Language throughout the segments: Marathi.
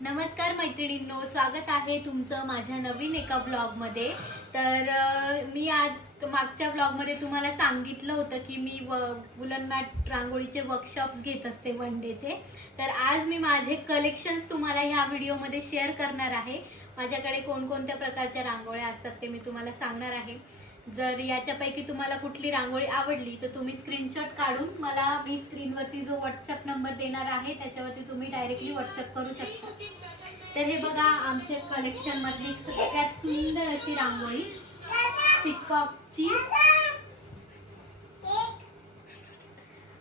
नमस्कार मैत्रिणींनो, स्वागत आहे तुमचं माझ्या नवीन एका व्लॉगमध्ये. तर मी आज मागच्या व्लॉगमध्ये तुम्हाला सांगितलं होतं की मी वुलन मॅट रांगोळीचे वर्कशॉप्स घेत असते वन डेचे. तर आज मी माझे कलेक्शन्स तुम्हाला ह्या व्हिडिओमध्ये शेअर करणार आहे. माझ्याकडे कोणकोणत्या प्रकारच्या रांगोळ्या असतात ते मी तुम्हाला सांगणार आहे. जर याच्यापैकी तुम्हाला कुठली रांगोळी आवडली तर तुम्ही स्क्रीनशॉट काढून मला मी स्क्रीनवरती जो व्हॉट्सअप नंबर देणार आहे त्याच्यावरती तुम्ही डायरेक्टली व्हॉट्सअप करू शकता. तर हे बघा, आमच्या कलेक्शन मधली सगळ्यात सुंदर अशी रांगोळी पिकॉकची.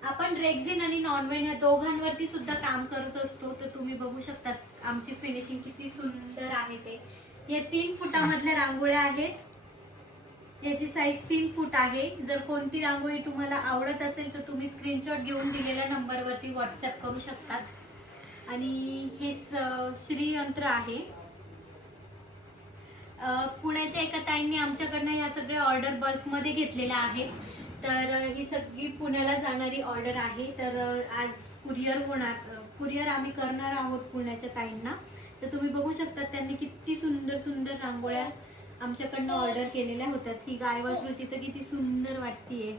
आपण रेक्झिन आणि नॉनवेन या दोघांवरती सुद्धा काम करत असतो. तर तुम्ही बघू शकता आमची फिनिशिंग किती सुंदर आहे ते. हे 3 फुटामधल्या रांगोळ्या आहेत. याची साईज 3 फूट आहे. जर कोणती रांगोळी तुम्हाला आवडत असेल तर तुम्ही स्क्रीनशॉट घेऊन दिलेल्या नंबरवरती व्हॉट्सअप करू शकतात. आणि हे श्रीयंत्र आहे. पुण्याच्या एका ताईंनी आमच्याकडनं ह्या सगळ्या ऑर्डर बल्कमध्ये घेतलेल्या आहेत. तर ही सगळी पुण्याला जाणारी ऑर्डर आहे. तर आज कुरिअर आम्ही करणार आहोत पुण्याच्या ताईंना. तर तुम्ही बघू शकता त्यांनी किती सुंदर सुंदर रांगोळ्या आमच्याकडनं ऑर्डर केलेल्या होत्या. ही गाय वासरूची तर किती सुंदर वाटतीये.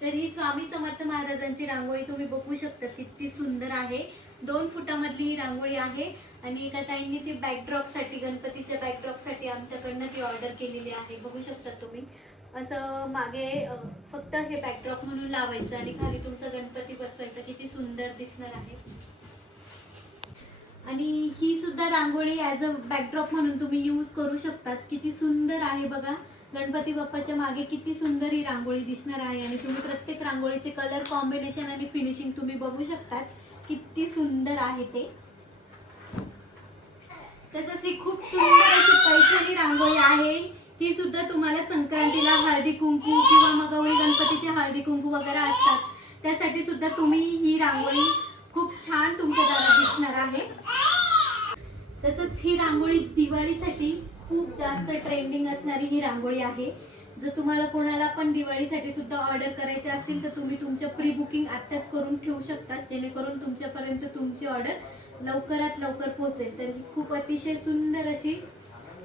तर ही स्वामी समर्थ महाराजांची रांगोळी तुम्ही बघू शकता किती सुंदर आहे. 2 फुटामधली ही रांगोळी आहे. आणि एका ताईंनी ती बॅकड्रॉपसाठी, गणपतीच्या बॅकड्रॉपसाठी आमच्याकडनं ती ऑर्डर केलेली आहे. बघू शकता तुम्ही. असं मागे फक्त हे बॅकड्रॉप म्हणून लावायचं आणि खाली तुमचा गणपती बसवायचा. किती सुंदर दिसणार आहे. आणि ही सुद्धा रांगोळी ॲज अ बॅकड्रॉप म्हणून तुम्ही यूज करू शकतात. किती सुंदर आहे बघा. गणपती बाप्पाच्या मागे किती सुंदर ही रांगोळी दिसणार आहे. आणि तुम्ही प्रत्येक रांगोळीचे कलर कॉम्बिनेशन आणि फिनिशिंग तुम्ही बघू शकतात किती सुंदर आहे ते. तसंच ही खूप सुंदर अशी पैठणी रांगोळी आहे. ही सुद्धा तुम्हाला संक्रांतीला हळदी कुंकू किंवा मग गौरी गणपतीचे हळदी कुंकू वगैरे असतात त्यासाठी सुद्धा तुम्ही ही रांगोळी खूप छान तुमच्या दारात दिसणार आहे. तसंच ही रांगोळी दिवाळीसाठी खूप जास्त ट्रेंडिंग असणारी ही रांगोळी आहे. जर तुम्हाला कोणाला पण दिवाळीसाठी सुद्धा ऑर्डर करायची असेल तर तुम्ही तुमच्या प्री बुकिंग आत्ताच करून ठेवू शकता, जेणेकरून तुमच्यापर्यंत तुमची ऑर्डर लवकरात लवकर पोहोचेल. तर ही खूप अतिशय सुंदर अशी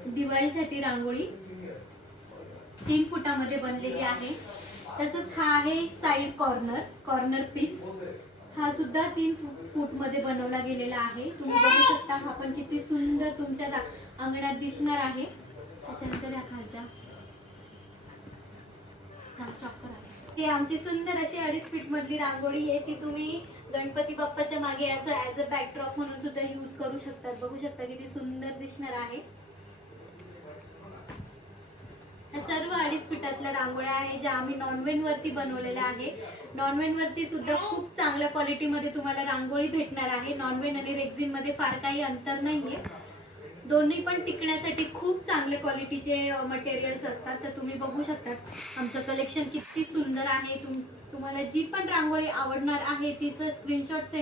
दिवाळीसाठी रांगोळी 3 फुटामध्ये बनलेली आहे. तसंच हा आहे साइड कॉर्नर पीस. हा सुद्धा 3 फूट मध्ये बनवला गेलेला आहे. तुम्ही बघू शकता हा पण किती सुंदर तुमच्या अंगणात दिसणार आहे. त्याच्यानंतर या खालच्या ही आमची सुंदर अशी 2.5 फीट मधली रांगोळी आहे. ती तुम्ही गणपती बाप्पाच्या मागे असं ॲज अ बॅकड्रॉप म्हणून सुद्धा यूज करू शकतात. बघू शकता किती सुंदर दिसणार आहे. सर्व 2.5 फुटातल्या रांगोळ्या आहे ज्या आम्ही नॉनवेन वरती बनवलेल्या आहे. नॉनवेन वरती सुद्धा खूप चांगल्या क्वालिटीमध्ये तुम्हाला रांगोळी भेटणार आहे. नॉनवेन आणि रेक्झिन मध्ये फार काही अंतर नाहीये. दोन्ही पण टिकण्यासाठी खूप चांगल्या क्वालिटीचे मटेरियल्स असतात. तर तुम्ही बघू शकता आमचं कलेक्शन किती सुंदर आहे. तुम्हाला जी पण रांगोळी आवडणार आहे तिचं स्क्रीनशॉट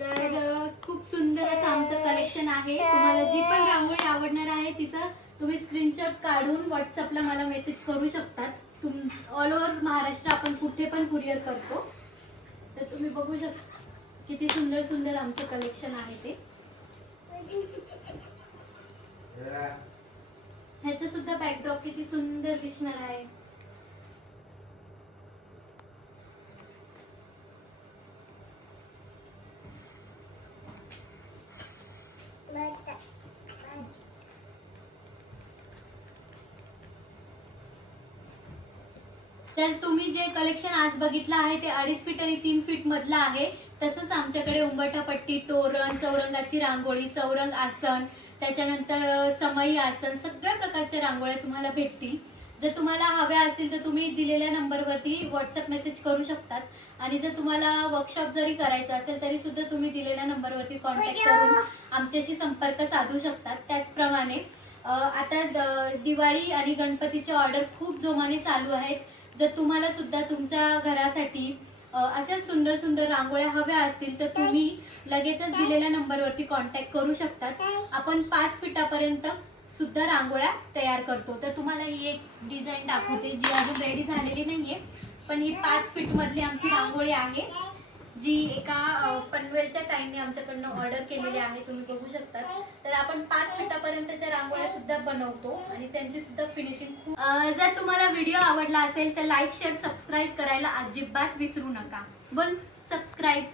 तर खूप सुंदर असं आमचं कलेक्शन आहे. तुम्हाला जी पण रांगोळी आवडणार आहे तिचं तुम्ही स्क्रीनशॉट काढून व्हॉट्सअपला मला मेसेज करू शकतात. ऑल ओव्हर महाराष्ट्र आपण कुठे पण कुरिअर करतो. तर तुम्ही बघू शकता किती सुंदर सुंदर आमचं कलेक्शन आहे ते. ह्याचं सुद्धा बॅकड्रॉप किती सुंदर दिसणार आहे. तर तुम्ही जे कलेक्शन आज बघितलं आहे ते 2.5 फीट आणि 3 फीट मधलं आहे. तसंच आमच्याकडे उंबरठापट्टी, तोरण, चौरंगाची रांगोळी, चौरंग आसन, त्याच्यानंतर समई आसन, सगळ्या प्रकारच्या रांगोळ्या तुम्हाला भेटतील. जर तुम्हाला हव्या असतील तर तुम्ही दिलेल्या नंबरवरती व्हॉट्सअप मेसेज करू शकतात. आणि जर तुम्हाला वर्कशॉप जरी करायचं असेल तरी सुद्धा तुम्ही दिलेल्या नंबरवरती कॉन्टॅक्ट करून आमच्याशी संपर्क साधू शकतात. त्याचप्रमाणे आता दिवाळी आणि गणपतीचे ऑर्डर खूप जोमाने चालू आहेत. जर तुम्हाला सुद्धा तुमच्या घरासाठी अशा सुंदर सुंदर रांगोळ्या हव्या असतील तर तुम्ही लगेचच दिलेल्या नंबरवरती कॉन्टॅक्ट करू शकतात. आपण 5 फुटापर्यंत सुद्धा रांगोळ्या तयार करतो. तर तुम्हाला ही एक डिझाईन दाखवते जी अजून रेडी झालेली नाहीये, पण ही 5 फीट मधली आमची रांगोळी आहे, जी एका पनवेलच्या ताईंनी आमच्याकडनं ऑर्डर केलेली आहे. तुम्ही बघू शकता. तर आपण 5 फुटापर्यंतच्या रांगोळ्या सुद्धा बनवतो आणि त्यांची सुद्धा फिनिशिंग खूप. जर तुम्हाला व्हिडिओ आवडला असेल तर लाईक शेअर सबस्क्राईब करायला अजिबात विसरू नका. बोल सबस्क्राईब.